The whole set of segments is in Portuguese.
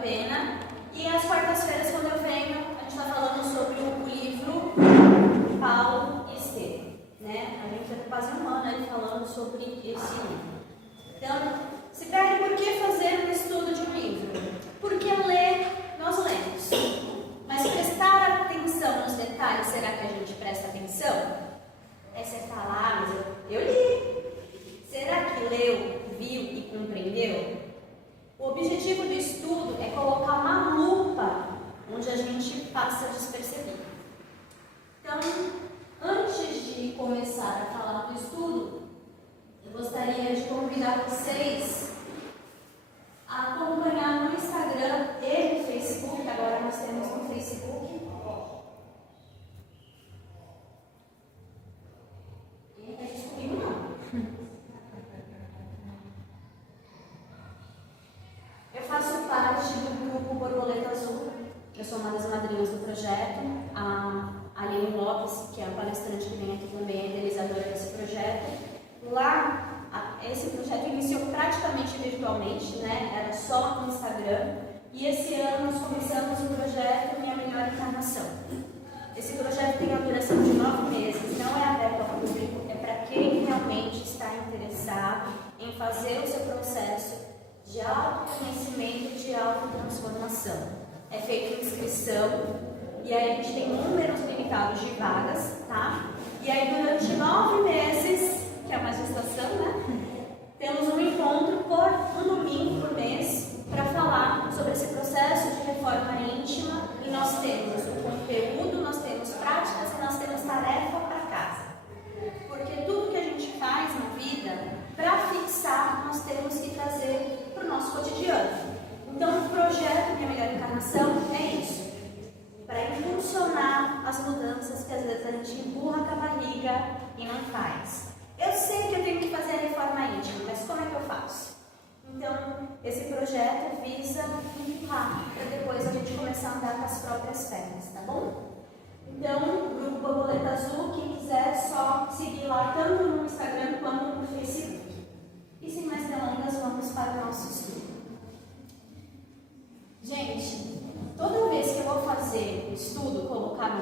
pena. E às quartas-feiras, quando eu venho, a gente está falando sobre o livro Paulo e Estevão, né? A gente está quase um ano aí falando sobre esse livro. Então, se pede por que fazer um estudo de um livro? Porque ler, nós lemos. Mas prestar atenção nos detalhes, será que a gente presta atenção? Aí você fala, mas eu li. Será que leu, viu e compreendeu? O objetivo do estudo é colocar uma lupa onde a gente passa despercebido. Então, antes de começar a falar do estudo, eu gostaria de convidar vocês a acompanhar no Instagram e no Facebook. Agora nós temos no Facebook. Quem está descobrindo não? Eu faço parte do grupo Borboleta Azul. Eu sou uma das madrinhas do projeto. A Aline Lopes, que é a palestrante que vem aqui também, é a idealizadora desse projeto. Lá, esse projeto iniciou praticamente virtualmente, né? Era só no Instagram. E esse ano nós começamos o projeto Minha Melhor Encarnação. Esse projeto tem a duração de 9 meses, não é aberto ao público, é para quem realmente está interessado em fazer o seu processo de autoconhecimento, de autotransformação. É feita inscrição e aí a gente tem números limitados de vagas, tá? E aí durante 9 meses, que é uma gestação, né? Temos um encontro por um domingo por mês para falar sobre esse processo de reforma íntima. E nós temos o conteúdo, nós temos práticas e nós temos tarefa para casa. Porque tudo que a gente faz na vida, para fixar, nós temos que trazer para o nosso cotidiano. Então, o projeto Minha Melhor Encarnação é isso. Para impulsionar as mudanças que às vezes a gente empurra com a barriga e não faz. Eu sei que eu tenho que fazer a reforma íntima, mas como é que eu faço? Então, esse projeto visa empurrar, para depois a gente começar a andar com as próprias pernas, tá bom? Então, o Grupo Borboleta Azul, quem quiser, só seguir lá, tanto no Instagram quanto no Facebook. E sem mais delongas, vamos para o nosso estudo. Gente, toda vez que eu vou fazer o estudo, colocar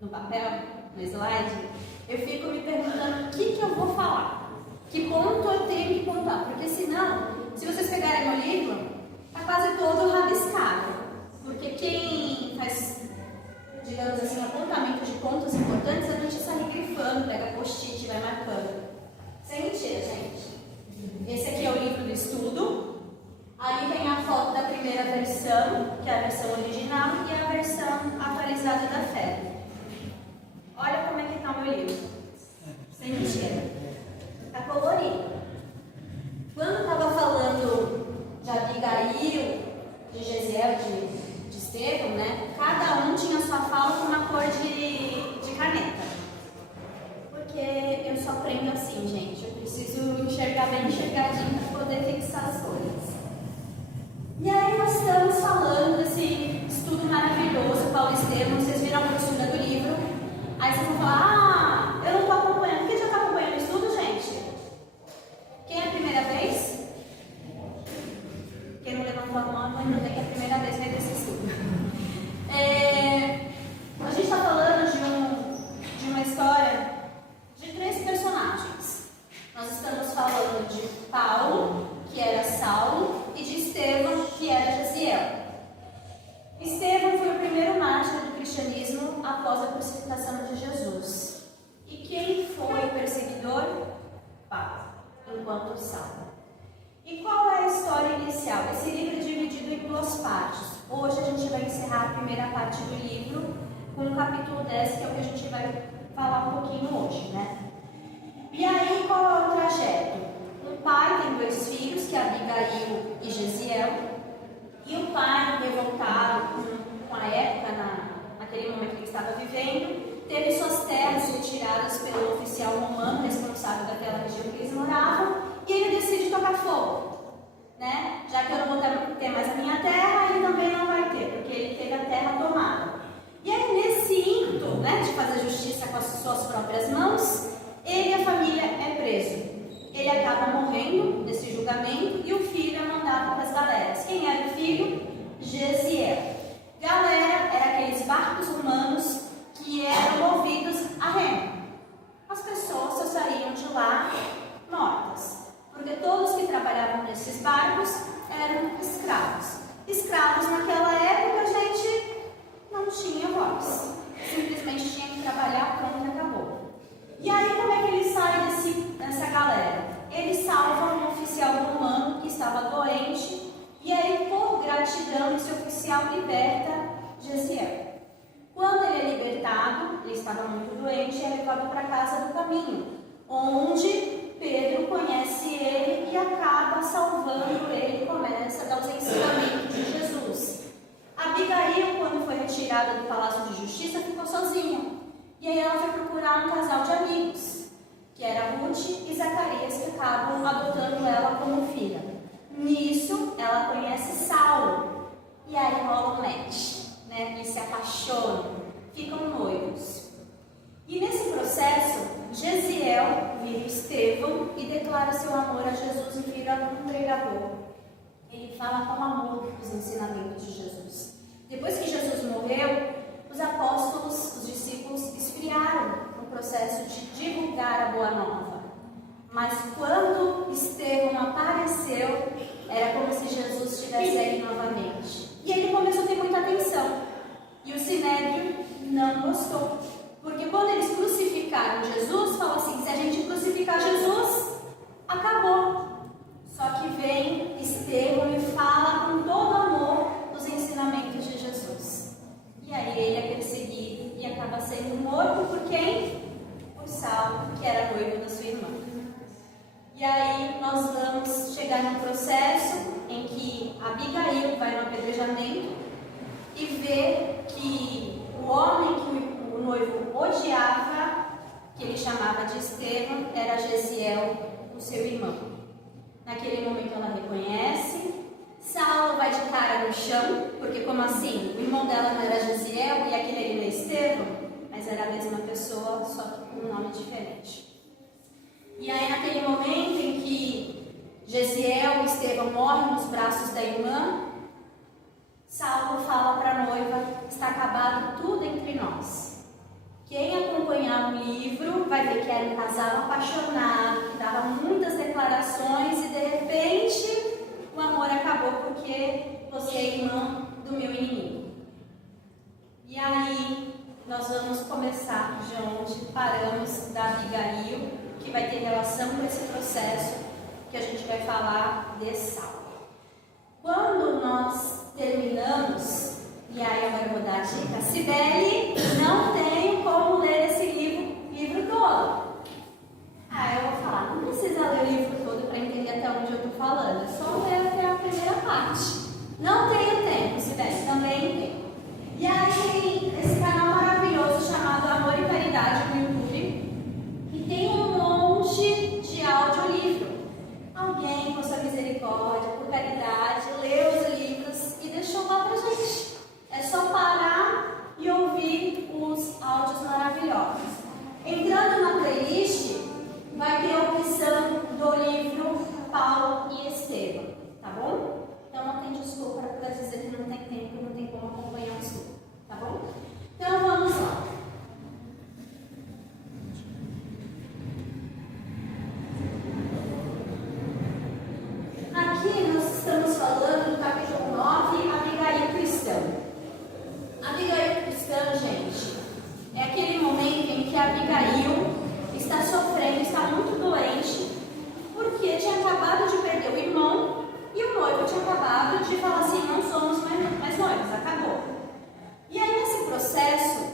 no papel, no slide, eu fico me perguntando o que eu vou falar, que ponto eu tenho que contar, porque senão, se vocês pegarem meu livro, está quase todo rabiscado, porque quem faz, digamos assim, apontamento de pontos importantes, a gente sai grifando, pega post-it e vai marcando. Sem mentira, gente. Esse aqui é o livro do estudo. Ali tem a foto da primeira versão, que é a versão original, e a versão atualizada da Fé. Olha como é que está o meu livro. Sem mentira. Está colorido. Quando estava falando de Abigail, de Gesiel, de Estevão, né? Cada um tinha sua fala com uma cor de caneta. Porque eu só aprendo assim, gente. Eu preciso enxergar bem enxergadinho para poder fixar as coisas. E aí nós estamos falando desse estudo maravilhoso, Paulo e Estevão. Vocês viram a brochura do livro. Aí vocês vão falar, eu não estou acompanhando. Quem já está acompanhando o estudo, gente? Quem é a primeira vez? Quem não levantou a mão, ainda bem que é a primeira vez que desse estudo. A gente está falando de uma história de 3 personagens. Nós estamos falando de Paulo, que era Saulo, e de Estevão, que era Gesiel. Estevão foi o primeiro mártir do cristianismo após a crucificação de Jesus. E quem foi o perseguidor? Paulo, enquanto Saulo. E qual é a história inicial? Esse livro é dividido em 2 partes. Hoje a gente vai encerrar a primeira parte do livro com o capítulo 10, que é o que a gente vai falar um pouquinho hoje, né? E aí, qual é o trajeto? O pai tem 2 filhos, que é Abigail e Gesiel. E o pai, revoltado com a época, naquele momento que ele estava vivendo, teve suas terras retiradas pelo oficial romano responsável daquela região que eles moravam, e ele decide tocar fogo, né? Já que eu não vou ter mais a minha terra, ele também não vai ter, porque ele teve a terra tomada. E aí, nesse ímpeto, né, de fazer justiça com as suas próprias mãos, ele e a família é preso. Ele acaba morrendo nesse julgamento e o filho é mandado para as galeras. Quem era o filho? desses barcos eram escravos. Escravos naquela época, gente, não tinha voz. Simplesmente tinha que trabalhar, pronto e acabou. E aí, como é que ele sai dessa galera? Ele salva um oficial romano que estava doente, e aí, por gratidão, esse oficial liberta Gesiel. Quando ele é libertado, ele estava muito doente, é levado para a casa do caminho, onde Pedro conhece ele e acaba salvando ele, começa a dar os ensinamentos de Jesus. Abigail, quando foi retirada do Palácio de Justiça, ficou sozinha. E aí ela foi procurar um casal de amigos, que era Ruth e Zacarias, que acabam adotando ela como filha. Nisso, ela conhece Saulo. E aí rola um match, né? Eles se apaixonam, ficam noivos. E nesse processo, Gesiel vira Estevão e declara seu amor a Jesus e vira um pregador. Ele fala com amor os ensinamentos de Jesus. Depois que Jesus morreu, os apóstolos, os discípulos, esfriaram no processo de divulgar a boa nova. Mas quando Estevão apareceu, era como se Jesus estivesse aí novamente. E ele começou a ter muita atenção. E o Sinédrio não gostou. Porque quando eles crucificaram Jesus, falou assim, se a gente crucificar Jesus, acabou. Só que vem Estevão e fala com todo amor os ensinamentos de Jesus. E aí ele é perseguido e acaba sendo morto por quem? Por Saulo, que era noivo da sua irmã. E aí nós vamos chegar num processo em que Abigail vai no apedrejamento e vê que o homem que o noivo odiava, que ele chamava de Estevão, era Gesiel, o seu irmão. Naquele momento ela reconhece, Saulo vai de cara no chão, porque como assim? O irmão dela não era Gesiel e aquele ali não é Estevão, mas era a mesma pessoa, só que com um nome diferente. E aí naquele momento em que Gesiel e Estevão morrem nos braços da irmã, Saulo fala para a noiva, está acabado tudo entre nós. Quem acompanhar o livro vai ver que era um casal apaixonado, que dava muitas declarações e de repente o amor acabou porque você é irmã do meu inimigo. E aí nós vamos começar de onde paramos da Abigail, que vai ter relação com esse processo que a gente vai falar de Saulo. Quando nós terminamos, e aí agora eu vou dar a dica, Cibele, não tenho como ler esse livro todo. Aí eu vou falar, não precisa ler o livro todo para entender até onde eu estou falando, é só ler até a primeira parte. Não tenho tempo, Cibele, também tenho. E aí tem esse canal maravilhoso chamado Amor e Caridade no YouTube, e tem um monte de audiolivro. Alguém, com sua misericórdia, por caridade, leu os livros e deixou lá pra gente. É só parar e ouvir os áudios maravilhosos. Entrando na playlist, vai ter a opção do livro Paulo e Estevão, tá bom? Então não tem desculpa para dizer que não tem tempo, não tem como acompanhar o estudo, tá bom? Então vamos lá. Aqui nós estamos falando do capítulo 9, Abigail cristã. Abigail cristã, gente, é aquele momento em que Abigail está sofrendo, está muito doente, porque tinha acabado de perder o irmão e o noivo tinha acabado de falar assim, não somos mais noivos, acabou. E aí nesse processo,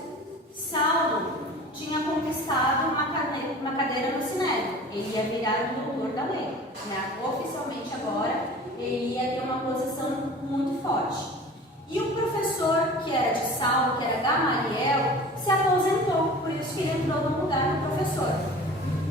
Saulo tinha conquistado uma cadeira no Sinédrio. Ele ia virar o doutor da lei, né? Oficialmente agora, ele ia ter uma posição muito forte. E o professor que era de Saulo, que era Gamaliel, se aposentou, por isso que ele entrou no lugar do professor.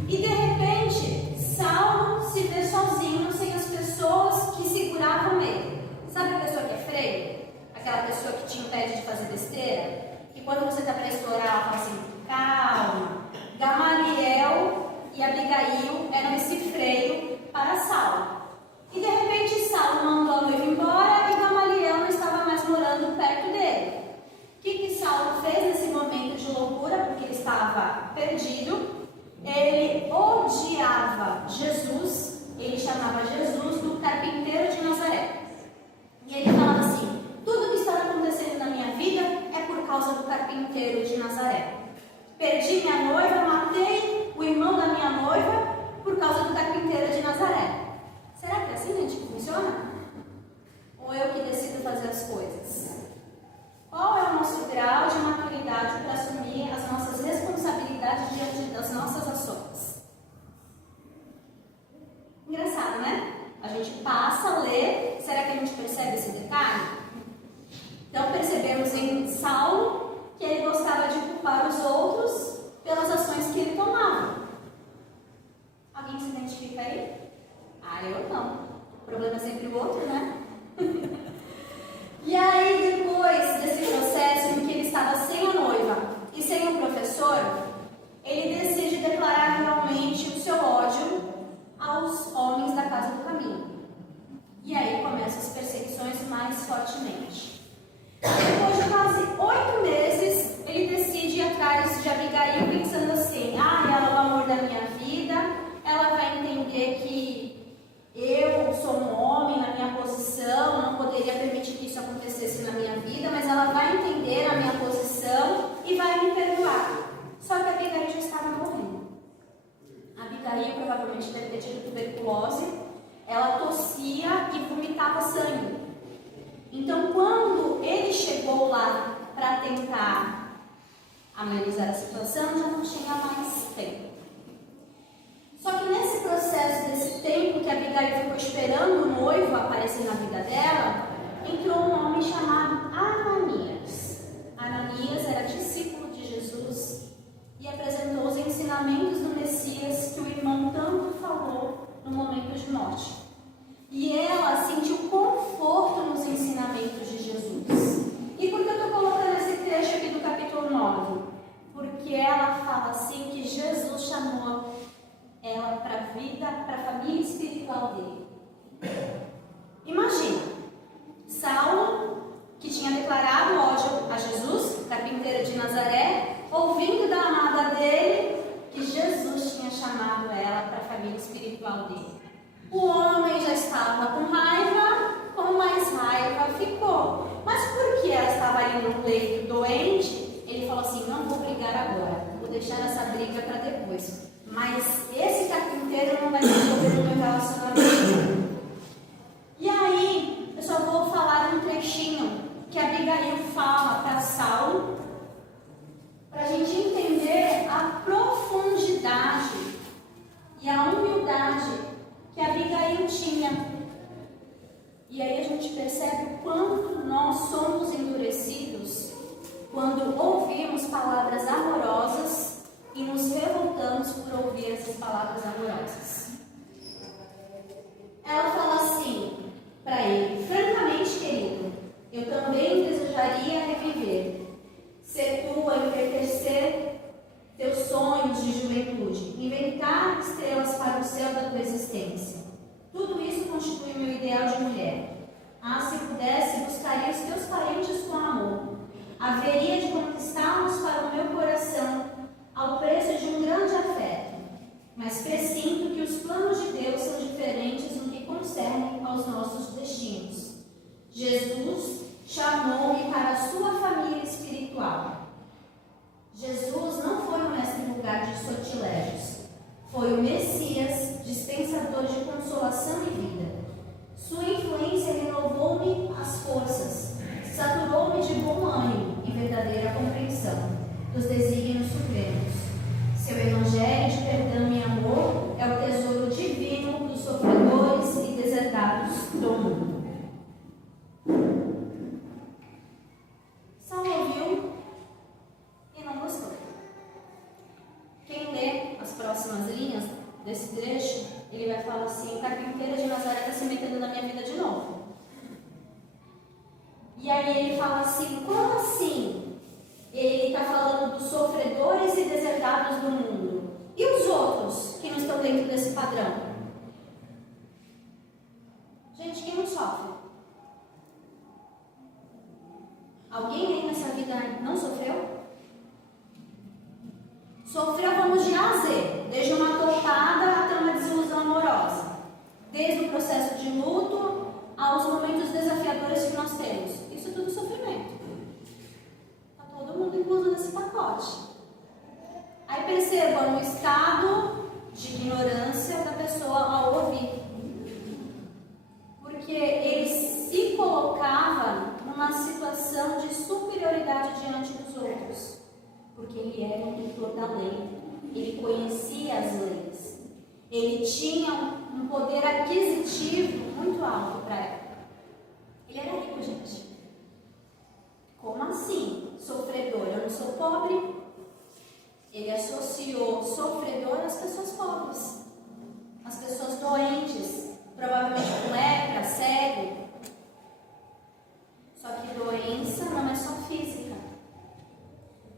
E de repente, Saulo se vê sozinho, sem as pessoas que seguravam ele. Sabe a pessoa que é freio? Aquela pessoa que te impede de fazer besteira? E quando você está para estourar, ela fala assim, calma. Gamaliel e Abigail eram esse freio para Saulo. E de repente Saulo mandou a noiva embora e Gamaliel não estava mais morando perto dele. O que Saulo fez nesse momento de loucura? Porque ele estava perdido. Ele odiava Jesus, ele chamava Jesus do carpinteiro de Nazaré. E ele falava assim: tudo que está acontecendo na minha vida é por causa do carpinteiro de Nazaré. Perdi minha noiva, matei o irmão da minha noiva por causa do carpinteiro de Nazaré. Será que é assim, gente, que funciona? Ou eu que decido fazer as coisas? Qual é o nosso grau de maturidade para assumir as nossas responsabilidades diante das nossas ações? Engraçado, né? A gente passa a ler, será que a gente percebe esse detalhe? Então percebemos em Saulo que ele gostava de culpar os outros pelas ações que ele tomava. Alguém se identifica aí? Ah, eu não. O problema é sempre o outro, né? E aí, depois desse processo em que ele estava sem a noiva e sem o professor, ele decide declarar realmente o seu ódio aos homens da casa do caminho. E aí começam as perseguições mais fortemente. Depois de quase 8 meses, ele decide ir atrás de Abigail, pensando assim: ela é o amor da minha vida, ela vai entender que eu sou um homem na minha posição, não poderia permitir que isso acontecesse na minha vida, mas ela vai entender a minha posição e vai me perdoar. Só que a Abigail já estava morrendo. A Abigail provavelmente deve ter tido tuberculose, ela tossia e vomitava sangue. Então, quando ele chegou lá para tentar amenizar a situação, já não tinha mais tempo. Só que nesse processo, desse tempo que a Abigail ficou esperando o noivo aparecer na vida dela, entrou um homem chamado Ananias. Ananias era discípulo de Jesus e apresentou os ensinamentos do Messias que o irmão tanto falou no momento de morte. E ela sentiu conforto nos ensinamentos de Jesus. E por que eu estou colocando esse trecho aqui do capítulo 9? Porque ela fala assim que Jesus chamou ela para a vida, para a família espiritual dele. Imagina, Saulo, que tinha declarado ódio a Jesus, carpinteiro de Nazaré, ouvindo da amada dele que Jesus tinha chamado ela para a família espiritual dele. O homem já estava com raiva, com mais raiva ficou. Mas porque ela estava ali no leito doente, ele falou assim: não vou brigar agora, vou deixar essa briga para depois. Mas esse carpinteiro não vai se envolver no meu relacionamento. E aí, eu só vou falar um trechinho que a Abigail fala para Saulo, para a gente entender a profundidade e a humildade que a Abigail tinha. E aí a gente percebe o quanto nós somos endurecidos quando ouvimos palavras amorosas e nos revoltamos por ouvir essas palavras amorosas. Ela fala assim para ele: francamente, querido, eu também desejaria reviver, ser tua, enriquecer teus sonhos de juventude, inventar estrelas para o céu da tua existência. Tudo isso constitui meu ideal de mulher. Se pudesse, buscaria os teus parentes com amor. Haveria de conquistá-los para o meu coração ao preço de um grande afeto, mas pressinto que os planos de Deus são diferentes no que concerne aos nossos destinos. Jesus chamou-me para a sua família espiritual. Jesus não foi um mestre vulgar de sortilégios, foi o Messias, dispensador de consolação e vida. Sua influência renovou-me as forças, saturou-me de bom ânimo e verdadeira compreensão dos desígnios supremos. Seu evangelho de perdão e amor é o tesouro divino dos sofredores e deserdados do mundo. Saulo ouviu e não gostou. Quem lê as próximas linhas desse trecho, ele vai falar assim: o carpinteiro de Nazaré está se metendo na minha vida de novo. E aí ele fala assim: como assim? Ele está falando dos sofredores e deserdados do mundo. E os outros que não estão dentro desse padrão? Gente, quem não sofre? Alguém aí nessa vida não sofreu? Sofreu, vamos de A a Z, desde uma topada até uma desilusão amorosa. Desde o processo de luto porque ele era um tutor da lei, ele conhecia as leis, ele tinha um poder aquisitivo muito alto para ela. Ele era rico, gente. Como assim? Sofredor, eu não sou pobre. Ele associou sofredor às pessoas pobres, às pessoas doentes, provavelmente com lepra, cego. Só que doença não é só física.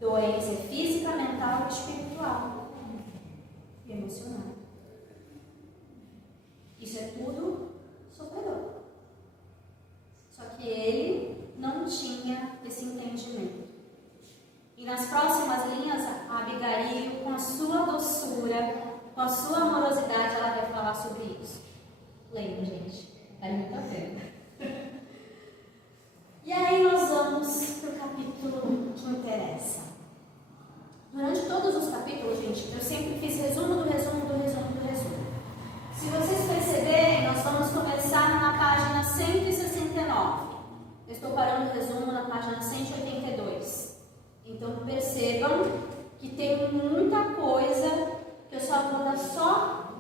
Doença é física, mental, espiritual e emocional. Isso é tudo sofredor. Só que ele não tinha esse entendimento. E nas próximas linhas, a Abigail, com a sua doçura, com a sua amorosidade, ela vai falar sobre isso. Lembra, gente? Vale muito a pena. E aí nós vamos para o capítulo que interessa. Durante todos os capítulos, gente, eu sempre fiz resumo do resumo do resumo do resumo. Se vocês perceberem, nós vamos começar na página 169. Eu estou parando o resumo na página 182. Então percebam que tem muita coisa que eu só vou dar só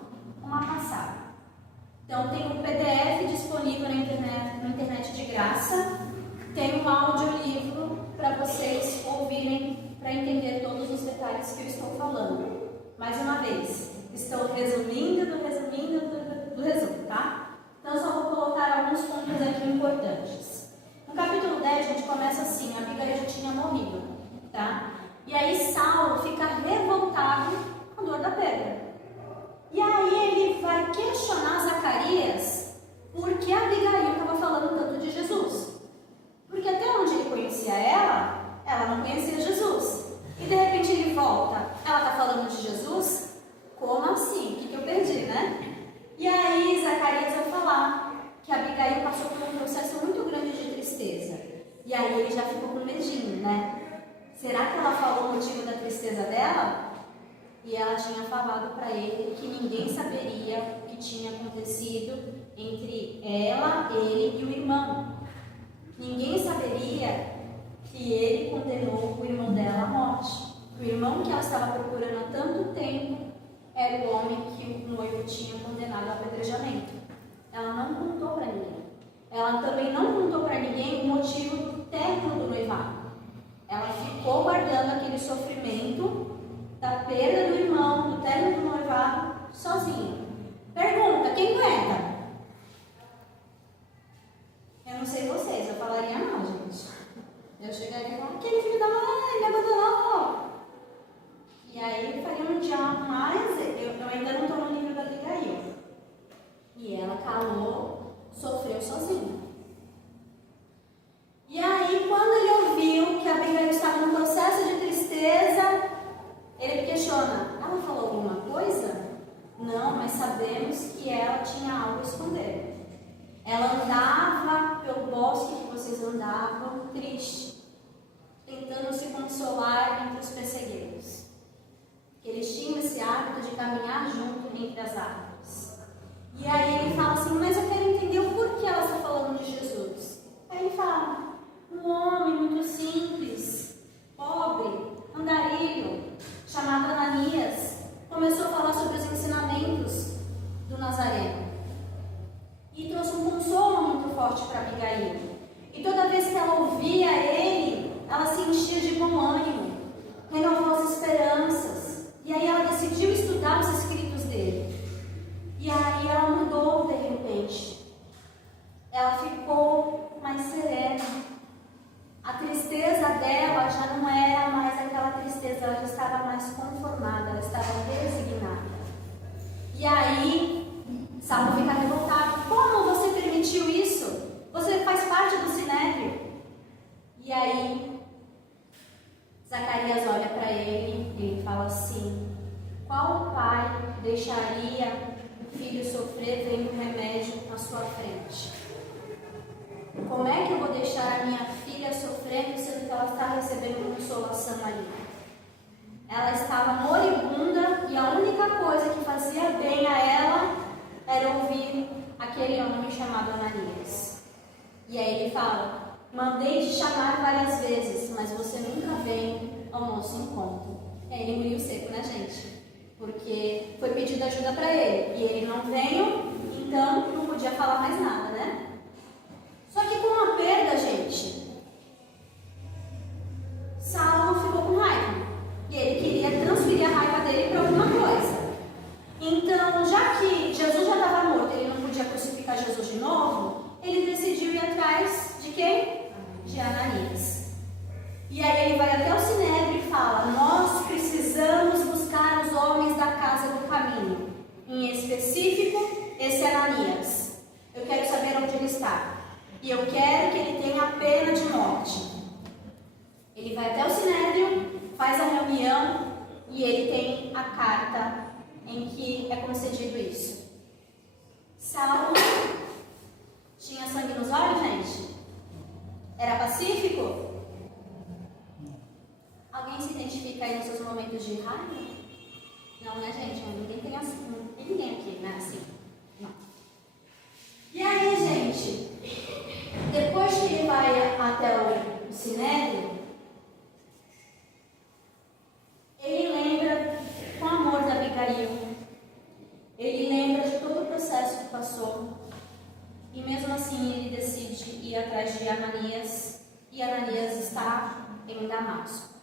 uma passada. Então tem um PDF disponível na internet de graça. Tem um audiolivro para vocês ouvirem, para entender todos os detalhes que eu estou falando. Mais uma vez, estou resumindo do resumo, tá? Então só vou colocar alguns pontos aqui importantes. No capítulo 10, a gente começa assim: a Abigail já tinha morrido, tá? E aí Saulo fica revoltado com a dor da pedra. E aí ele vai questionar Zacarias porque a Abigail estava falando tanto de Jesus. Porque até onde ele conhecia ela não conhecia Jesus. E de repente ele volta, ela está falando de Jesus? Como assim? O que eu perdi, né? E aí Zacarias vai falar que a Abigail passou por um processo muito grande de tristeza. E aí ele já ficou com medinho, né? Será que ela falou o motivo da tristeza dela? E ela tinha falado para ele que ninguém saberia o que tinha acontecido entre ela, ele e o irmão. Ninguém saberia que ele condenou o irmão dela à morte. O irmão que ela estava procurando há tanto tempo era o homem que o noivo tinha condenado ao apedrejamento. Ela não contou para ninguém. Ela também não contou para ninguém o motivo do término do noivado. Ela ficou guardando aquele sofrimento da perda do irmão, do término do noivado, sozinha. Pergunta: quem aguenta? Eu não sei vocês, eu falaria não, gente. Eu chegaria e falaria: aquele filho da mãe me abandonou. E aí eu faria um diálogo, mas eu ainda não estou no livro da Abigail. E ela calou, sofreu sozinha. E aí, quando ele ouviu que a Abigail estava num processo de tristeza, ele questiona: ela falou alguma coisa? Não, mas sabemos que ela tinha algo a esconder. Ela andava pelo bosque que vocês andavam, triste, tentando se consolar entre os perseguidos. Eles tinham esse hábito de caminhar junto entre as árvores. E aí ele fala assim: mas eu quero entender o porquê ela está falando de Jesus. Aí ele fala: um homem muito simples, pobre, andarilho, chamado Ananias, começou a falar sobre os ensinamentos do Nazareno. E trouxe um consolo muito forte para Abigail. E toda vez que ela ouvia ele, ela se enchia de bom ânimo, renovou as esperanças. E aí ela decidiu estudar os escritos dele. E aí ela mudou de repente. Ela ficou mais serena. A tristeza dela já não era mais aquela tristeza, ela já estava mais conformada, ela estava resignada. E aí Saulo fica revoltado: como você permitiu isso? Você faz parte do Sinédrio. E aí Zacarias olha para ele e ele fala assim: qual pai deixaria o filho sofrer vendo um remédio à sua frente? Como é que eu vou deixar a minha filha sofrendo sendo que ela está recebendo consolação ali? Ela estava moribunda e a única coisa que fazia bem a ela era ouvir aquele homem chamado Ananias. E aí ele fala: mandei te chamar várias vezes, mas você nunca veio ao nosso encontro. Ele engoliu seco, né, gente? Porque foi pedido ajuda para ele. E ele não veio, então não podia falar mais nada, né? Só que com a perda, gente, Saulo ficou com raiva. E ele queria transferir a raiva dele para alguma coisa. Então, já que Jesus já estava morto, ele não podia crucificar Jesus de novo, ele decidiu ir atrás de quem? De Ananias. E aí ele vai até o Sinédrio e fala: nós precisamos buscar os homens da casa do caminho. Em específico, esse Ananias. Eu quero saber onde ele está. E eu quero que ele tenha a pena de morte. Ele vai até o Sinédrio, faz a reunião e ele tem a carta em que é concedido isso. Saulo tinha sangue nos olhos, gente? Era pacífico? Alguém se identifica aí nos seus momentos de raiva? Não, né, gente? Ninguém tem assim. Não tem ninguém aqui, né? Assim. Não. E aí, gente, depois que ele vai até o Sinédrio, ele lembra com amor da Abigail. Ele lembra de todo o processo que passou. E mesmo assim ele decide ir atrás de Ananias. E Ananias está em Damasco.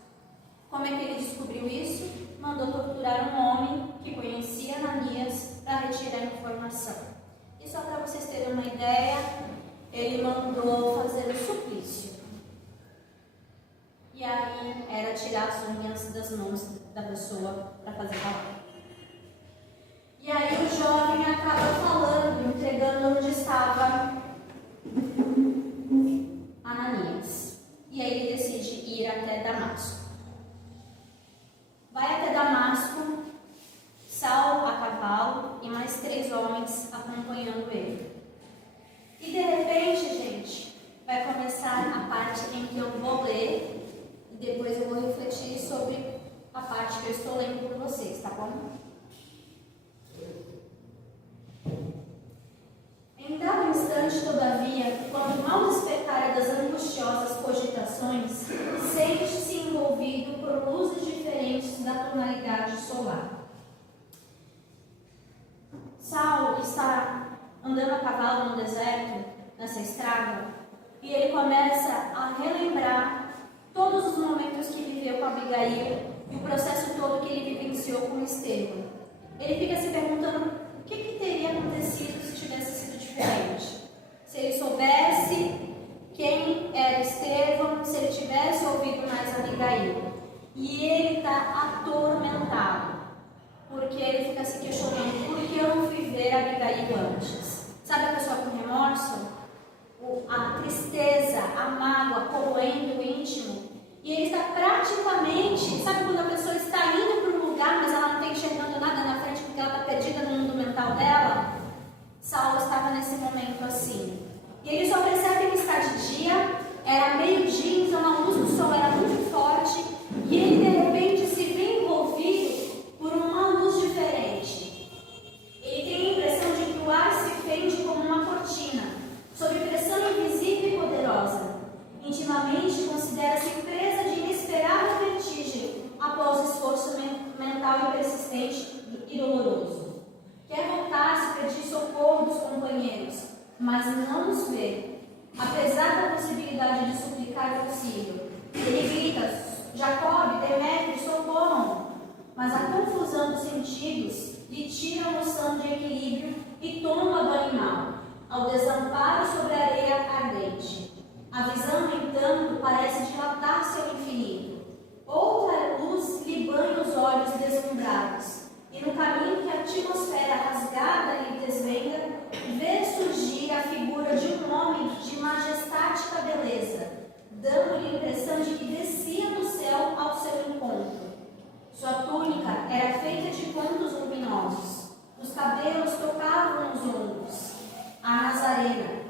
Como é que ele descobriu isso? Mandou torturar um homem que conhecia Ananias para retirar a informação. E só para vocês terem uma ideia, ele mandou fazer o suplício. E aí era tirar as unhas das mãos da pessoa para fazer a E aí o jovem acaba falando, entregando onde estava Ananias. E aí ele decide ir até Damasco. Vai até Damasco, Saulo a cavalo e mais 3 homens acompanhando ele. E de repente, gente, vai começar a parte em que eu vou ler e depois eu vou refletir sobre a parte que eu estou lendo por vocês, tá bom? Em dado instante, todavia, quando mal despertar das angustiosas cogitações, sente-se envolvido por luzes diferentes da tonalidade solar. Saulo está andando a cavalo no deserto, nessa estrada, e ele começa a relembrar todos os momentos que viveu com Abigail e o processo todo que ele vivenciou com Estevão. Ele fica se perguntando o que teria acontecido se tivesse sido diferente. Se ele soubesse quem era Estevão, se ele tivesse ouvido mais Abigail. E ele está atormentado, porque ele fica se questionando: por que eu não fui ver Abigail antes? Sabe a pessoa com remorso? A tristeza, a mágoa corroendo o íntimo. E ele está praticamente, sabe quando a pessoa está indo para um lugar, mas ela não está enxergando nada na frente porque ela está perdida no mundo mental dela? Saulo estava nesse momento assim. E ele só percebe que está de dia, era meio-dia, então a luz do sol era muito forte, e ele de repente se vê envolvido por uma luz diferente. Ele tem a impressão de que o ar se fende como uma cortina, sob pressão invisível e poderosa. Intimamente considera-se presa de inesperada vertigem após esforço mental e persistente e doloroso. Quer voltar-se, pedir socorro dos companheiros, mas não os vê. Apesar da possibilidade de suplicar auxílio, ele grita: Jacob, Demétrio, socorram! Mas a confusão dos sentidos lhe tira a noção de equilíbrio e tomba do animal, ao desamparo sobre a areia ardente. A visão, no entanto, parece dilatar-se ao infinito. Outra luz lhe banha os olhos deslumbrados, e no caminho que a atmosfera rasgada lhe desvenda, vê surgir a figura de um homem de majestática beleza, dando-lhe a impressão de que descia do céu ao seu encontro. Sua túnica era feita de pontos luminosos, os cabelos tocavam os ombros. A Nazarena,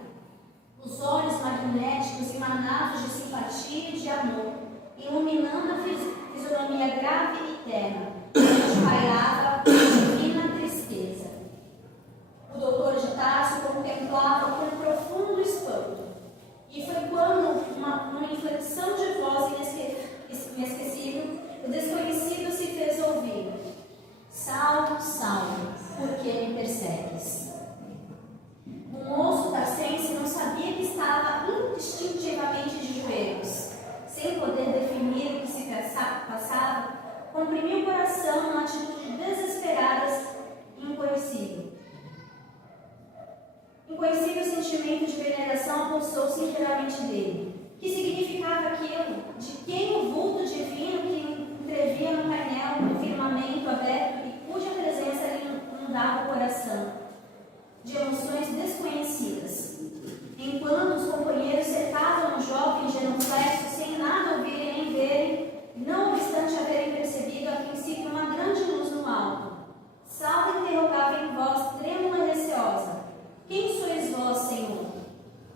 os olhos magnéticos emanados de simpatia e de amor, iluminando a fisionomia grave e terna, onde pairava coração numa atitude desesperada e incoercível. Incoercível sentimento de veneração apossou-se inteiramente dele. Que significava aquilo? De quem o vulto divino que entrevia no painel do firmamento aberto e cuja presença lhe inundava o coração, de emoções desconhecidas. Enquanto os companheiros cercavam o jovem genuflexo sem nada ouvirem nem verem, não obstante haverem percebido a princípio uma grande luz no alto, Saulo interrogava em voz trêmula e receosa: quem sois vós, Senhor?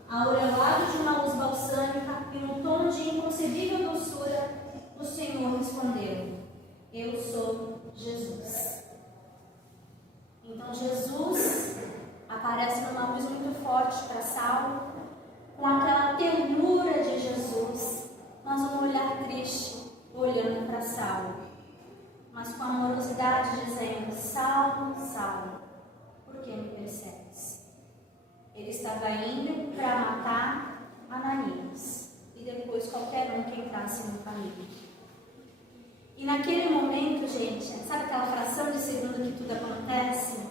Aureolado de uma luz balsâmica e num tom de inconcebível doçura, o Senhor respondeu: eu sou Jesus. Então Jesus aparece numa luz muito forte para Saulo, com aquela ternura de Jesus, mas um olhar triste, olhando para Saulo, mas com amorosidade dizendo: Saulo, Saulo, por que me persegues? Ele estava indo para matar Ananias e depois qualquer um que entrasse no caminho. E naquele momento, gente, sabe aquela fração de segundo que tudo acontece?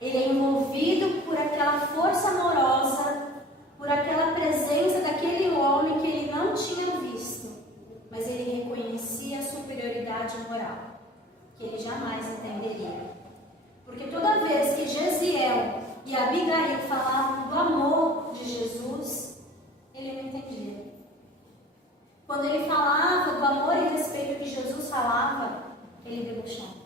Ele é envolvido por aquela força amorosa, por aquela presença daquele homem que ele não tinha visto, mas ele reconhecia a superioridade moral, que ele jamais entenderia. Porque toda vez que Jesiel e Abigail falavam do amor de Jesus, ele não entendia. Quando ele falava do amor e respeito que Jesus falava, ele debochava.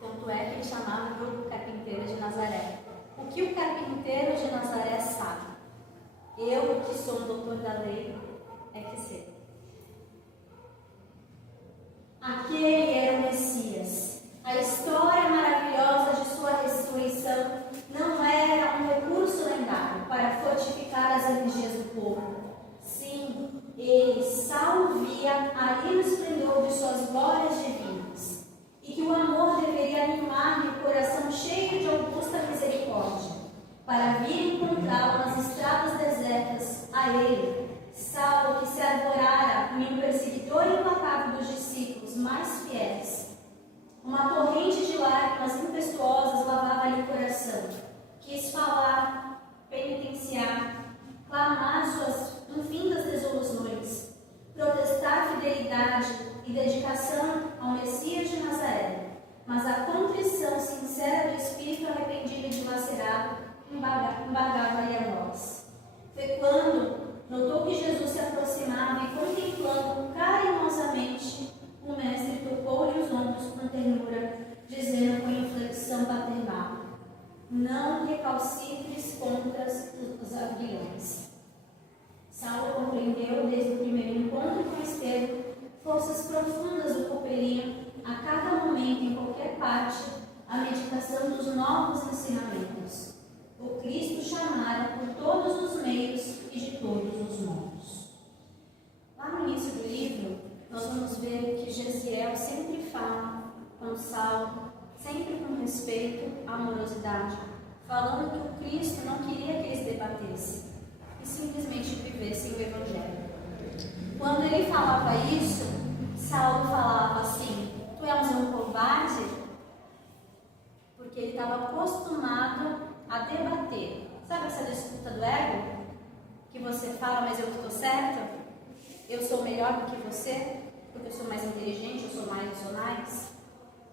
Tanto é que ele chamava do carpinteiro de Nazaré. O que o carpinteiro de Nazaré sabe? Eu, que sou um doutor da lei, é que sei. Aquele era o Messias. A história maravilhosa de sua ressurreição não era um recurso lendário para fortificar as energias do povo. Sim, ele salvia ali no esplendor de suas glórias divinas, e que o amor deveria animar-lhe o coração cheio de augusta misericórdia, para vir encontrá-lo nas estradas desertas, a ele, Saulo, que se arvorara em um perseguidor implacável dos discípulos mais fiéis. Uma torrente de lágrimas impetuosas lavava-lhe o coração. Quis falar, penitenciar, clamar suas infindas desoluções, protestar fidelidade e dedicação ao Messias de Nazaré, mas a contrição sincera do espírito arrependido e dilacerado embargava-lhe a voz. Foi quando notou que Jesus se aproximava e, contemplando carinhosamente, o mestre tocou-lhe os ombros com ternura, dizendo com inflexão paternal: não recalcitres contra os aguilhões. Saulo compreendeu desde o primeiro encontro com Estevão forças profundas do cooperinho, a cada momento, em qualquer parte, a meditação dos novos ensinamentos. O Cristo chamara por todos os meios e de todos os modos. Lá no início do livro, nós vamos ver que Jesiel sempre fala com Saulo, sempre com respeito, amorosidade, falando que o Cristo não queria que eles debatessem e simplesmente vivessem o Evangelho. Quando ele falava isso, Saulo falava assim: tu és um covarde? Porque ele estava acostumado a debater. Sabe essa disputa do ego? Que você fala, mas eu estou certo? Eu sou melhor do que você? Porque eu sou mais inteligente, eu sou mais.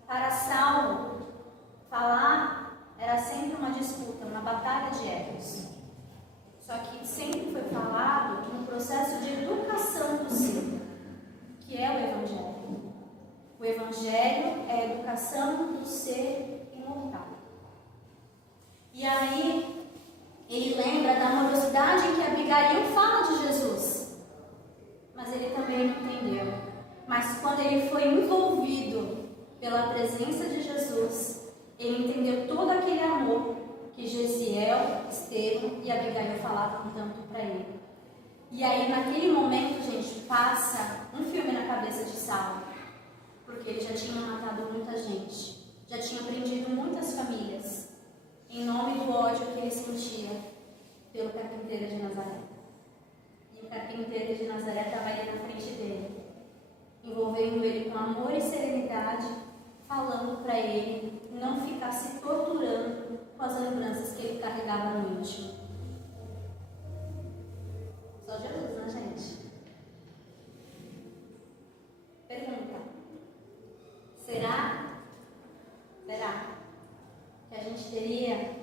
Para Saulo, falar era sempre uma disputa, uma batalha de egos. Só que sempre foi falado no processo de educação do ser, que é o Evangelho. O Evangelho é a educação do ser imortal. E aí, ele lembra da amorosidade que Abigail fala de Jesus. Mas ele também não entendeu. Mas quando ele foi envolvido pela presença de Jesus, ele entendeu todo aquele amor que Jesiel, Estevão e Abigail falavam tanto para ele. E aí, naquele momento, gente, passa um filme na cabeça de Saulo, porque ele já tinha matado muita gente, já tinha prendido muitas famílias, em nome do ódio que ele sentia pelo carpinteiro de Nazaré. E o carpinteiro de Nazaré estava ali na frente dele, envolvendo ele com amor e serenidade, falando para ele não ficar se torturando com as lembranças que ele carregava no íntimo. Só Jesus, né, gente? Pergunta: será que a gente teria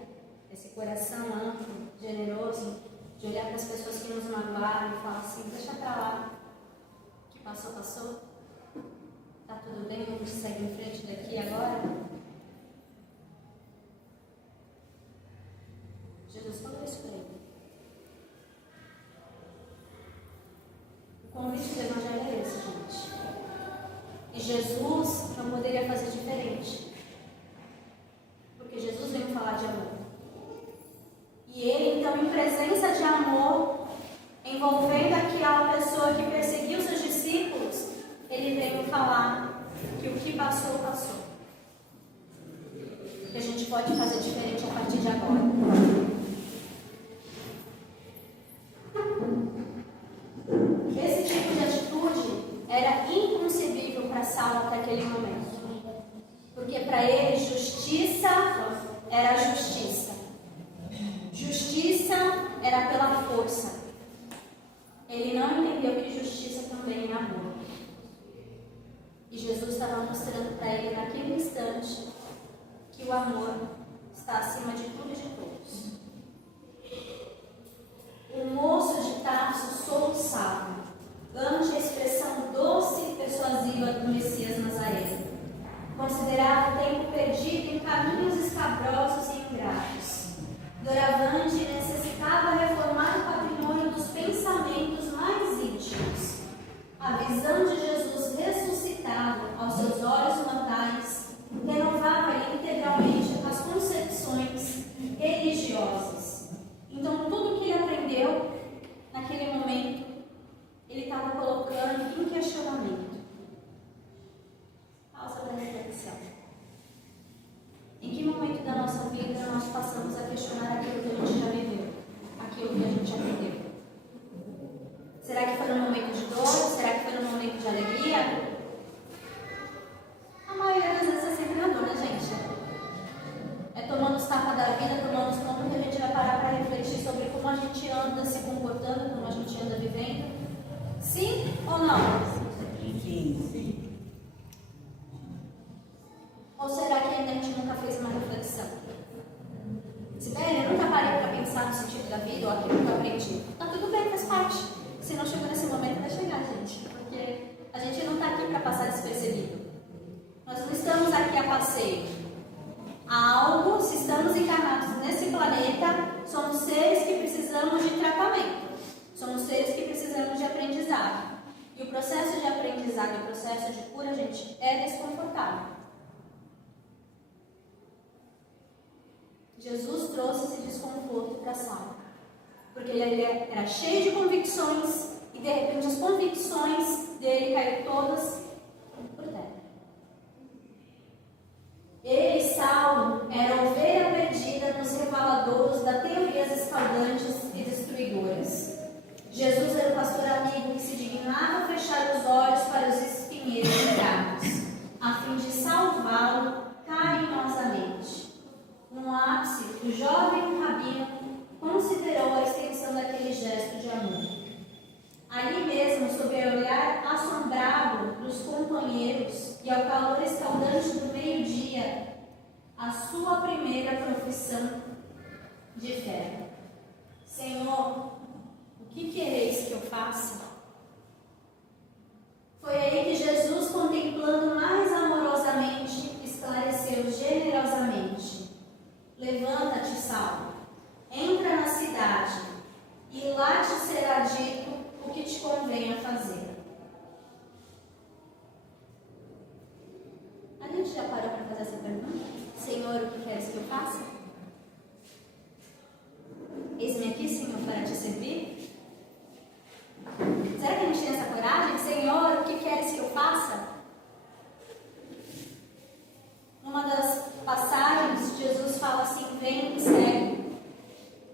esse coração amplo, generoso, de olhar para as pessoas que nos magoaram e falar assim: deixa pra lá, o que passou, passou, tá tudo bem, vamos seguir em frente daqui agora? Jesus falou isso para ele. O convite do Evangelho é esse, gente. E Jesus não poderia fazer diferente, porque Jesus veio falar de amor. E ele, então, em presença de amor, envolvendo aquela pessoa que perseguiu seus discípulos, ele veio falar que o que passou, passou. Que a gente pode fazer diferente a partir de agora. Esse tipo de atitude era inconcebível para Saulo até aquele momento. Porque para ele, justiça era justiça. Justiça era pela força. Ele não entendeu que justiça também é amor. E Jesus estava mostrando para ele naquele instante que o amor está acima de tudo e de todos. O moço de Tarso soluçava ante a expressão doce e persuasiva do Messias Nazareno. Considerava o tempo perdido em caminhos escabrosos e ingratos. Doravante necessitava reformar o patrimônio dos pensamentos mais íntimos. A visão de Jesus ressuscitado aos seus olhos mortais renovava integralmente as concepções religiosas. Então, tudo que ele aprendeu naquele momento, ele estava colocando em questionamento. Pausa para reflexão. Em que momento da nossa vida nós passamos a questionar aquilo que a gente já viveu, aquilo que a gente aprendeu? Será que foi no momento de dor? Será que foi no momento de alegria? A maioria das vezes é sempre na dor, né, gente? É tomando os tapas da vida, tomando os tombos, que a gente vai parar para refletir sobre como a gente anda se comportando, como a gente anda vivendo. Sim ou não? Sim. Ou será que ainda a gente nunca fez uma reflexão? Eu nunca parei para pensar no sentido da vida ou aquilo que eu aprendi. Tá tudo bem, faz parte. Se não chegou nesse momento, vai chegar, gente. Porque a gente não está aqui para passar despercebido. Nós não estamos aqui a passeio. Algo, se estamos encarnados nesse planeta, somos seres que precisamos de tratamento. Somos seres que precisamos de aprendizado. E o processo de aprendizado e o processo de cura, gente, é desconfortável. Jesus trouxe esse desconforto para Saulo, porque ele era cheio de convicções e de repente as convicções dele caíram todas por terra. Ele, Saulo, era a ovelha perdida nos revaladouros das teorias escaldantes e destruidoras. Jesus era o pastor amigo que se dignava fechar os olhos para os espinheiros bravos, a fim de salvá-lo carinhosamente. No ápice, o jovem rabino considerou a extensão daquele gesto de amor. Ali mesmo, sob o olhar assombrado dos companheiros e ao calor escaldante do meio-dia, a sua primeira profissão de fé: Senhor, o que quereis que eu faça? Foi aí que Jesus, contemplando mais amorosamente, esclareceu generosamente: levanta-te, Saulo, entra na cidade, e lá te será dito o que te convém a fazer. A gente já parou para fazer essa pergunta? Senhor, o que queres que eu faça? Eis-me aqui, Senhor, para te servir. Será que a gente tem essa coragem? Senhor, o que queres que eu faça? Numa das passagens, Jesus fala assim: vem e segue.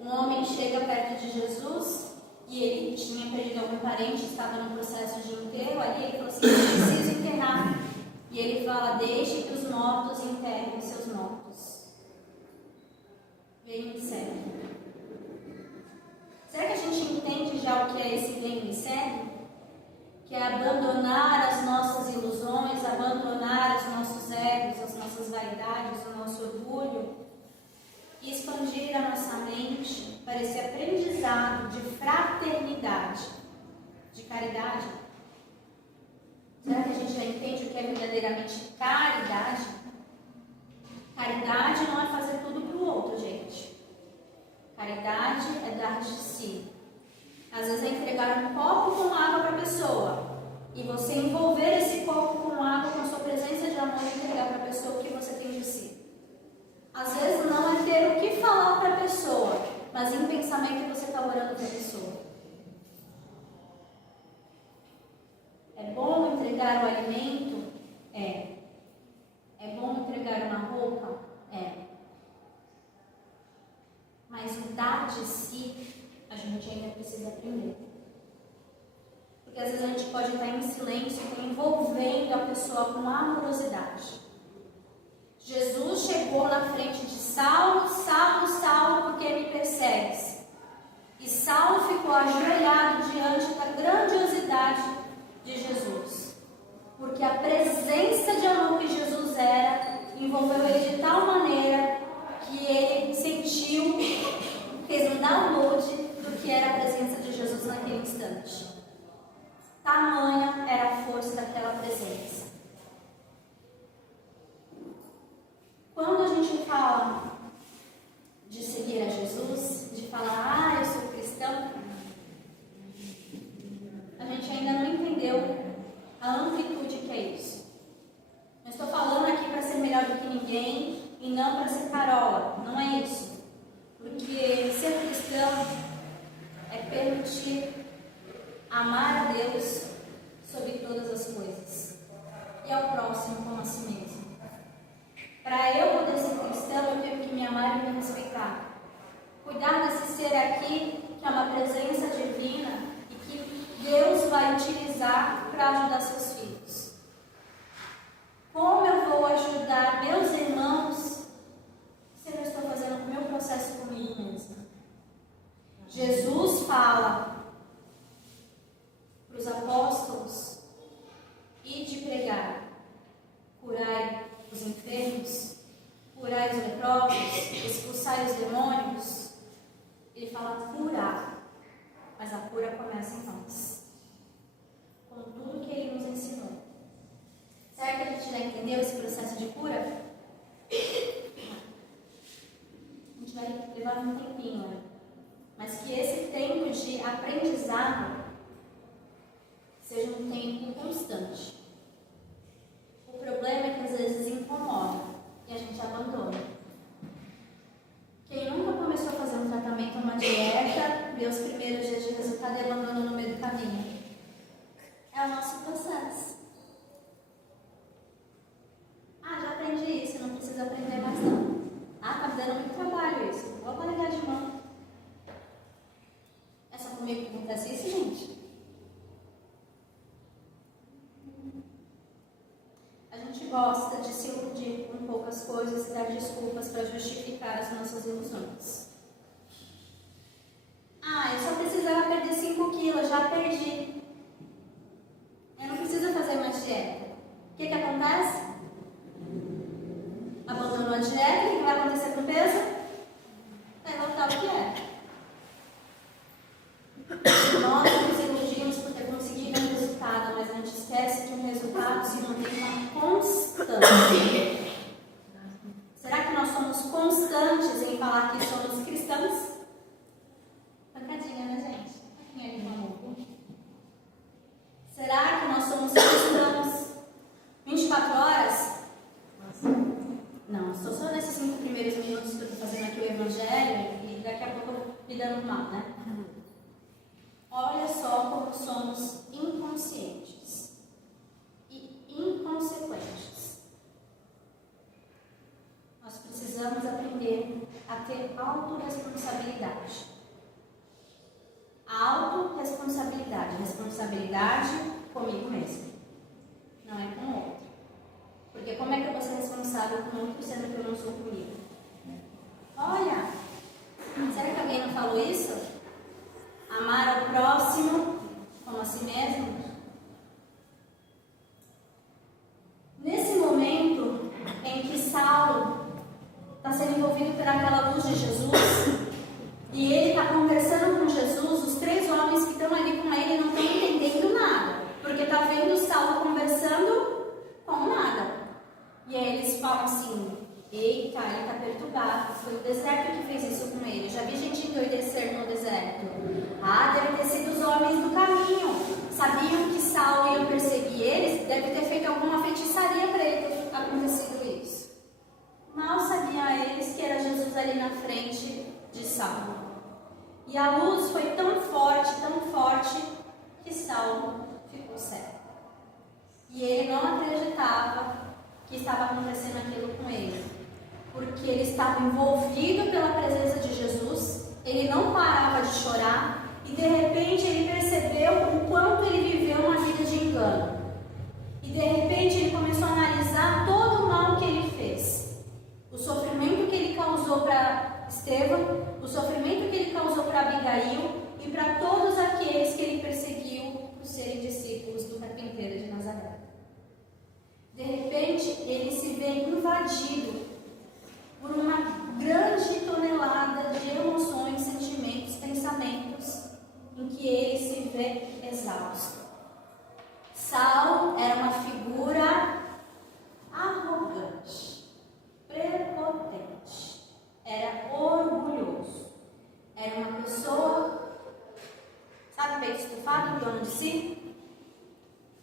Um homem chega perto de Jesus e ele tinha perdido algum parente, estava no processo de enterro ali. Ele falou assim: eu preciso é esse vem me segue, que é abandonar as nossas ilusões, abandonar os nossos egos, as nossas vaidades, o nosso orgulho e expandir a nossa mente para esse aprendizado de fraternidade, de caridade. Será que a gente já entende o que é verdadeiramente caridade? Caridade não é fazer tudo para o outro, gente. Caridade é dar de si. Às vezes é entregar um copo com água para a pessoa e você envolver esse copo com água com a sua presença de amor e entregar para a pessoa o que você tem de si. Às vezes não é ter o que falar para a pessoa, mas em pensamento você está orando para a pessoa. É bom entregar o alimento? É. É bom entregar uma roupa? É. Mas o dar de si, a gente ainda precisa aprender. Porque às vezes a gente pode estar em silêncio, envolvendo a pessoa com amorosidade. Jesus chegou na frente de Saulo, Saulo, Saulo, porque me persegues? E Saulo ficou ajoelhado diante da grandiosidade de Jesus. Porque a presença de amor que Jesus era, envolveu ele de tal maneira que ele sentiu, fez um download do que era a presença de Jesus naquele instante. Tamanha era a força daquela presença. Quando a gente fala de seguir a Jesus, de falar, eu sou cristão, a gente ainda não entendeu a amplitude que é isso. Eu estou falando aqui para ser melhor do que ninguém e não para ser carola, não é isso. Porque ser cristão é permitir amar a Deus sobre todas as coisas e ao próximo como a si mesmo. Para eu poder ser cristão, eu tenho que me amar e me respeitar. Cuidar desse ser aqui, que é uma presença divina e que Deus vai utilizar para ajudar seus filhos. Como eu vou ajudar meus irmãos se eu estou fazendo o meu processo comigo mesma? Jesus fala para os apóstolos: ide pregar, curai os enfermos, curai os leprosos, expulsai os demônios. Ele fala curar, mas a cura começa em nós, com tudo que ele nos ensinou. Será que a gente já entendeu esse processo de cura? A gente vai levar um tempinho, né? Mas que esse tempo de aprendizado seja um tempo constante. O problema é que às vezes incomoda e a gente abandona. Quem nunca começou a fazer um tratamento, uma dieta, vê os primeiros dias de resultado e abandona no meio do caminho. É o nosso processo. Ah, já aprendi isso, não precisa aprender mais não. Ah, tá me dando muito trabalho isso, vou largar de mão. É só comigo que acontece isso, gente? A gente gosta de se iludir com poucas coisas e dar desculpas para justificar as nossas ilusões. Ah, eu só precisava perder 5 quilos, já perdi. Eu não preciso fazer mais dieta. O que acontece? Abandonou a dieta, o que vai acontecer com o peso? Vai voltar ao que é. Nós nos iludimos por ter conseguido um resultado, mas a gente esquece que um resultado se mantém uma constância. Será que nós somos constantes em falar que somos cristãos? Pancadinha, né, gente? Pancadinha ali com amor. Será que nós somos cristãos 24 horas? Não, estou só nesses 5 primeiros minutos que eu estou fazendo aqui o evangelho e daqui a pouco eu vou me dando mal, né? Olha só como somos inconscientes e inconsequentes. Nós precisamos aprender a ter autorresponsabilidade. A autorresponsabilidade, responsabilidade comigo mesmo, não é com o outro. Porque como é que eu vou ser responsável com o outro sendo que eu não sou comigo? Olha, será que alguém não falou isso? Amar ao próximo sendo envolvido por aquela luz de Jesus, e ele está conversando com Jesus, os 3 homens que estão ali com ele não estão entendendo nada, porque está vendo Saulo conversando com nada. E aí eles falam assim: eita, ele está perturbado, foi o deserto que fez isso com ele. Já vi gente endoidecer no deserto. Ah, deve ter sido os homens do caminho. Sabiam que Saulo ia perseguir eles, deve ter feito alguma feitiçaria para ele ter acontecido isso. Mal sabiam eles que era Jesus ali na frente de Saulo. E a luz foi tão forte, que Saulo ficou cego. E ele não acreditava que estava acontecendo aquilo com ele, porque ele estava envolvido pela presença de Jesus, ele não parava de chorar, e de repente ele percebeu o quanto ele viveu uma vida de engano. E de repente ele começou a analisar todo o mal que ele fez. O sofrimento que ele causou para Estevão, o sofrimento que ele causou para Abigail e para todos aqueles que ele perseguiu por serem discípulos do carpinteiro de Nazaré. De repente, ele se vê invadido por uma grande tonelada de emoções, sentimentos, pensamentos, em que ele se vê exausto. Saulo era uma figura arrogante, prepotente, era orgulhoso, era uma pessoa, sabe, peito estufado, dono de si,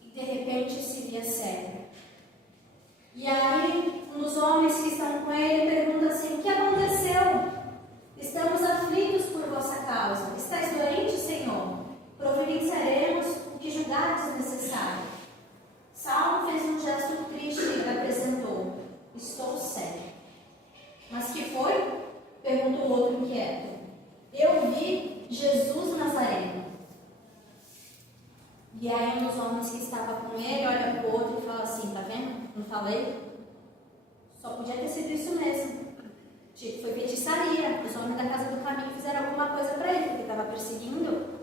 e de repente se via cego. E aí, um dos homens que estão com ele pergunta assim: o que aconteceu? Estamos aflitos por vossa causa. Estais doente, Senhor? Providenciaremos o que julgares necessário. Saulo fez um gesto triste e apresentou: estou cego. Mas que foi? Perguntou o outro inquieto. Eu vi Jesus Nazareno. E aí um dos homens que estava com ele olha para o outro e fala assim: tá vendo? Não falei? Só podia ter sido isso mesmo. Tipo, foi feitiçaria. Os homens da casa do caminho fizeram alguma coisa para ele, porque estava perseguindo.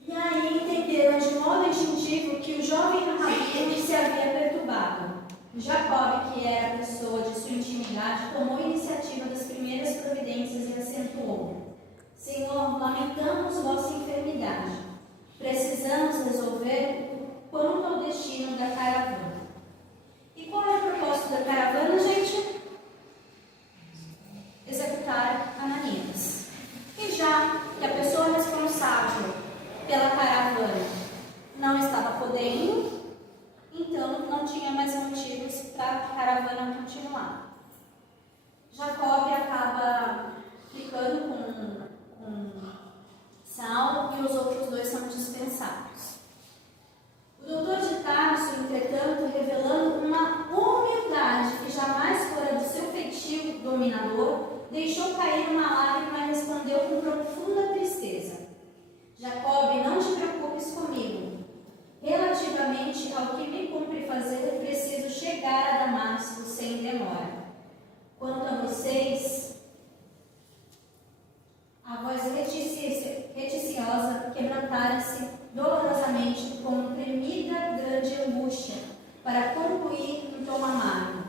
E aí entenderam de modo instintivo que o jovem rabino se havia perturbado. Jacob, que era a pessoa de sua intimidade, tomou a iniciativa das primeiras providências e acentuou: Senhor, lamentamos vossa enfermidade. Precisamos resolver quanto ao destino da caravana. E qual é o propósito da caravana, gente? Executar Ananias. E já que a pessoa responsável pela caravana não estava podendo, então não tinha mais motivos para a caravana continuar. Jacob acaba ficando com Saulo e os outros 2 são dispensados. O doutor de Tarso, entretanto, revelando uma humildade que jamais fora do seu feitio dominador, deixou cair uma lágrima e respondeu com profunda tristeza: Jacob, não te preocupes comigo. Relativamente ao que me cumpre fazer, preciso chegar a Damasco sem demora. Quanto a vocês, a voz reticiosa quebrantara-se dolorosamente com tremida grande angústia para concluir um tom amargo.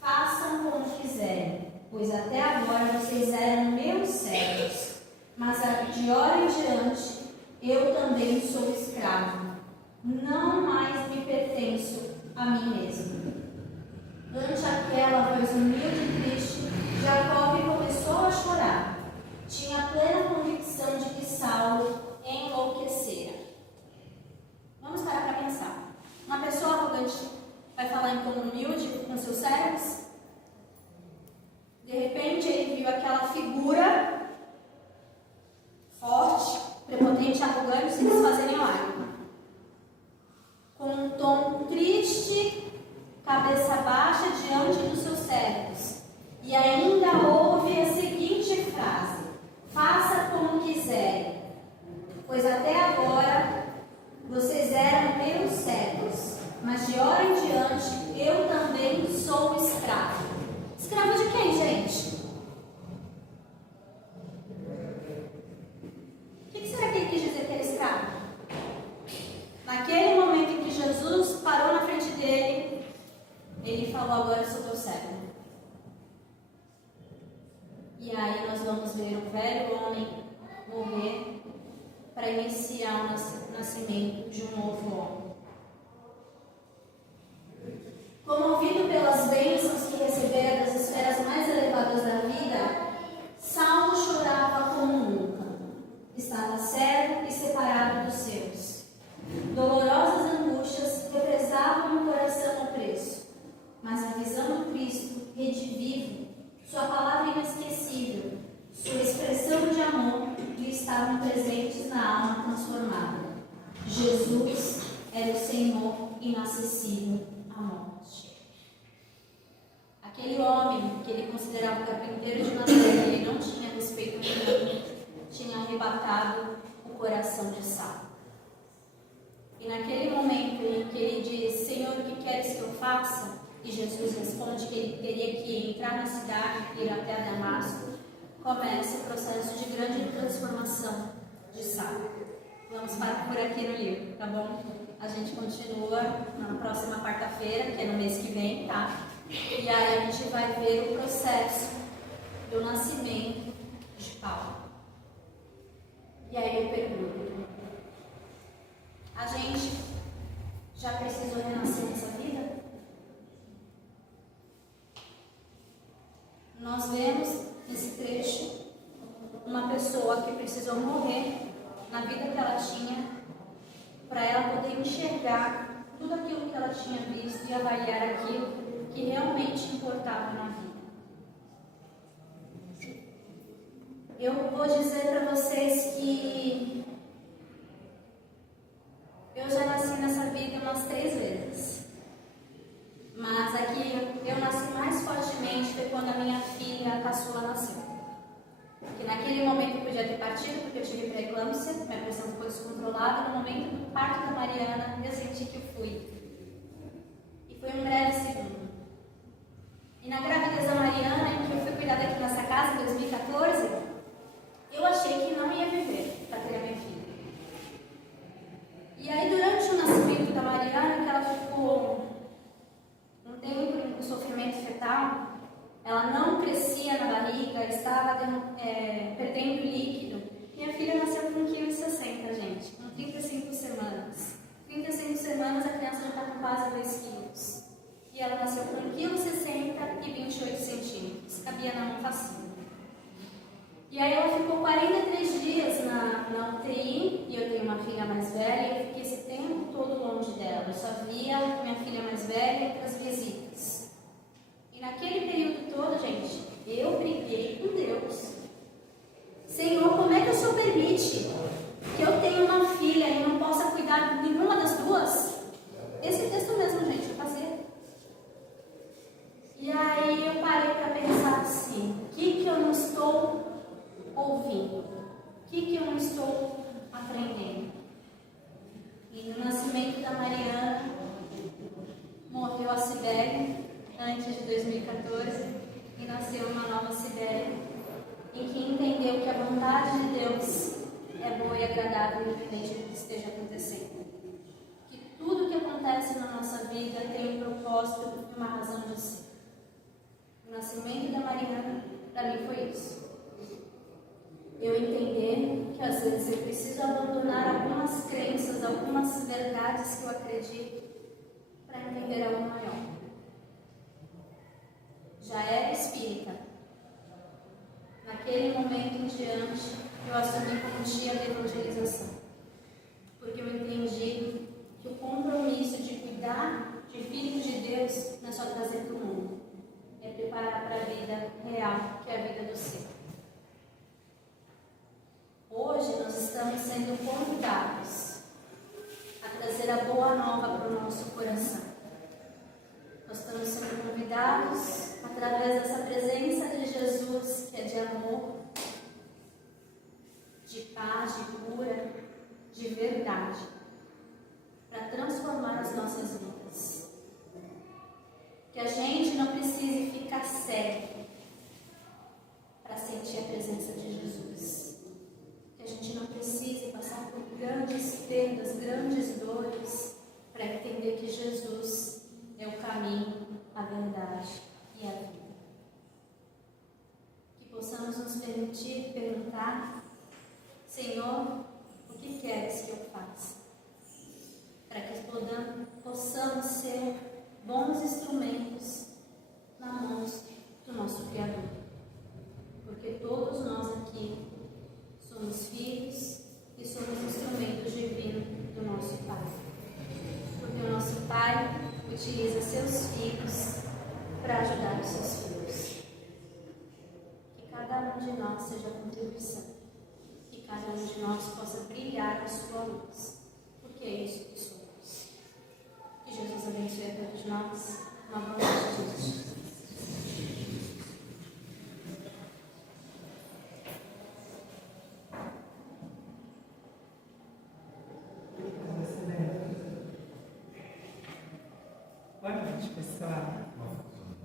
Façam como quiserem, pois até agora vocês eram meus servos, mas de hora em diante eu também sou escravo. Não mais me pertenço a mim mesmo. Ante aquela voz humilde e triste, Jacob começou a chorar. Tinha plena convicção de que Saulo enlouquecera. Vamos parar para pensar. Uma pessoa arrogante vai falar em tom humilde com seus servos? De repente ele viu aquela figura forte, prepotente e arrogante se desfazer em lágrimas. Com um tom triste, cabeça baixa diante dos seus servos. E aí nós vamos ver o velho homem morrer para iniciar o nascimento de um novo homem. Comovido pelas bênçãos que recebera das esferas mais elevadas da vida, Saulo chorava como nunca. Estava cego e separado dos seus. Dolorosas angústias represavam o coração opresso, mas a visão do Cristo redivivo, sua palavra inesquecível, sua expressão de amor lhe estavam presentes na alma transformada. Jesus era o Senhor inacessível à morte. Aquele homem que ele considerava o carpinteiro de Nazaré, ele não tinha respeito nenhum, tinha arrebatado o coração de Saulo. E naquele momento em que ele diz: Senhor, o que queres que eu faça? E Jesus responde que ele teria que entrar na cidade, ir até Damasco. Começa o processo de grande transformação de Saulo. Vamos parar por aqui no livro, tá bom? A gente continua na próxima quarta-feira, que é no mês que vem, tá? E aí a gente vai ver o processo do nascimento de Paulo. E aí eu pergunto: a gente já precisou renascer nessa vida? Nós vemos nesse trecho uma pessoa que precisou morrer na vida que ela tinha para ela poder enxergar tudo aquilo que ela tinha visto e avaliar aquilo que realmente importava na vida. Eu vou dizer para vocês que eu já nasci nessa vida umas 3 vezes. Mas aqui eu nasci mais fortemente foi quando a minha filha, a caçula, nasceu. Porque naquele momento eu podia ter partido, porque eu tive pré-eclâmpsia, minha pressão ficou descontrolada. No momento do parto da Mariana, eu senti que eu fui. E foi um breve segundo. E na gravidez da Mariana, em que eu fui cuidar aqui nessa casa em 2014, eu achei que não ia viver para criar minha filha. E aí, durante o nascimento da Mariana, que ela ficou um tempo em sofrimento fetal, ela não crescia na barriga, estava perdendo líquido. Minha filha nasceu com 1,60 kg, gente, com 35 semanas. 35 semanas a criança já está com quase 2 quilos. E ela nasceu com 1,60 kg e 28 centímetros. Cabia na mão facinho. E aí ela ficou 43 dias na UTI, e eu tenho uma filha mais velha, e eu fiquei esse tempo todo longe dela. Eu só via minha filha mais velha para as visitas. E naquele período todo, gente, eu briguei com Deus. Senhor, como é que o Senhor permite que eu tenha uma filha e não possa cuidar de nenhuma das duas? Esse texto mesmo, gente, eu fazia. E aí eu parei para pensar assim: o que eu não estou ouvindo? O que eu não estou aprendendo? E no nascimento da Mariana, morreu a Sibeli antes de 2014 e nasceu uma nova Sibeli, em que entendeu que a vontade de Deus é boa e agradável, independente do que esteja acontecendo. Que tudo que acontece na nossa vida tem um propósito e uma razão de ser. O nascimento da Mariana, para mim, foi isso. Eu entender que às vezes eu preciso abandonar algumas crenças, algumas verdades que eu acredito para entender algo maior. Já era espírita. Naquele momento em diante, eu assumi como tia da evangelização. Porque eu entendi que o compromisso de cuidar de filhos de Deus não é só trazer para o mundo, é preparar para a vida real, que é a vida do céu. Hoje nós estamos sendo convidados a trazer a boa nova para o nosso coração. Nós estamos sendo convidados, através dessa presença de Jesus, que é de amor, de paz, de cura, de verdade, para transformar as nossas vidas. Que a gente não precise ficar cego para sentir a presença de Jesus. Que a gente não precise passar por grandes perdas, grandes dores, para entender que Jesus é o caminho, a verdade e a vida. Que possamos possamos nos permitir perguntar: Senhor, o que queres que eu faça? Para que possamos ser bons instrumentos na mãos do nosso Criador. Porque todos nós aqui somos filhos e somos instrumentos divinos do nosso Pai. Porque o nosso Pai utiliza seus filhos para ajudar os seus filhos. Que cada um de nós seja contribuição. Que cada um de nós possa brilhar a sua luz. Porque é isso que somos. Que Jesus abençoe a todos nós. Uma boa noite. Boa noite, pessoal.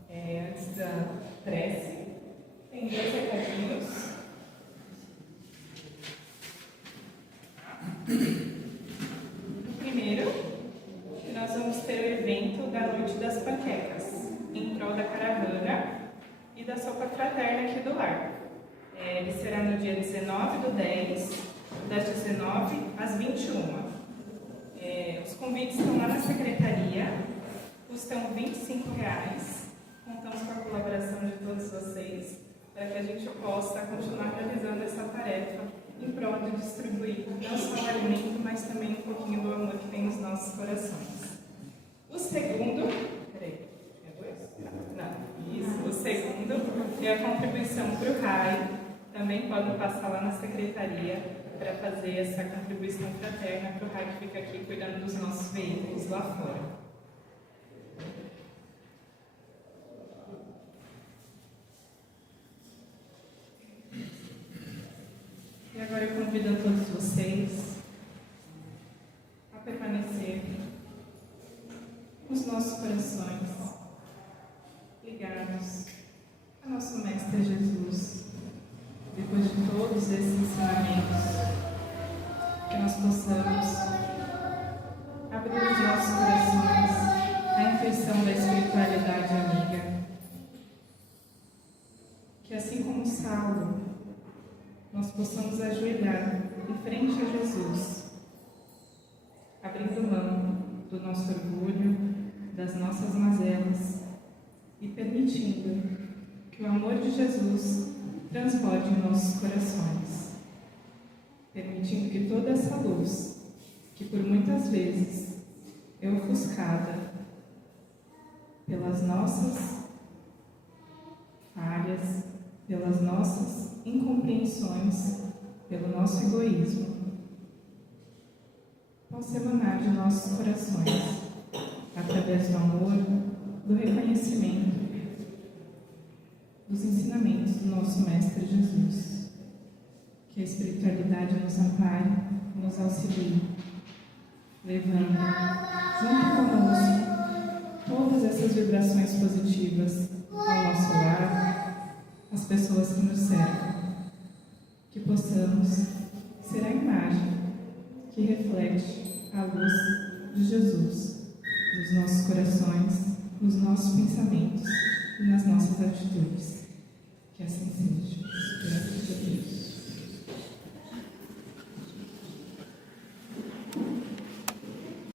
Antes da prece, tem 2 recadinhos. O primeiro, que nós vamos ter o evento da Noite das Panquecas, em prol da caravana e da sopa fraterna aqui do lar. Ele será no dia 19/10, das 19 às 21. Os convites estão lá na secretaria. Custam R$25. Contamos com a colaboração de todos vocês para que a gente possa continuar realizando essa tarefa em prol de distribuir não só o alimento, mas também um pouquinho do amor que tem nos nossos corações. O segundo... O segundo é a contribuição para o RAI. Também podem passar lá na secretaria para fazer essa contribuição fraterna para o RAI que fica aqui cuidando dos nossos veículos lá fora. E agora eu convido a todos vocês a permanecer com os nossos corações ligados a nosso Mestre Jesus. Depois de todos esses ensinamentos, que nós possamos abrir os nossos corações à intuição da espiritualidade amiga. Que assim como Saulo, nós possamos ajoelhar em frente a Jesus, abrindo mão do nosso orgulho, das nossas mazelas e permitindo que o amor de Jesus transborde em nossos corações, permitindo que toda essa luz, que por muitas vezes é ofuscada pelas nossas falhas, pelas nossas incompreensões, pelo nosso egoísmo, possa emanar de nossos corações, através do amor, do reconhecimento, dos ensinamentos do nosso Mestre Jesus. Que a espiritualidade nos ampare, nos auxilie, levando junto conosco todas essas vibrações positivas ao nosso lar, às pessoas que nos cercam. Que possamos ser a imagem que reflete a luz de Jesus nos nossos corações, nos nossos pensamentos e nas nossas atitudes. Que assim seja.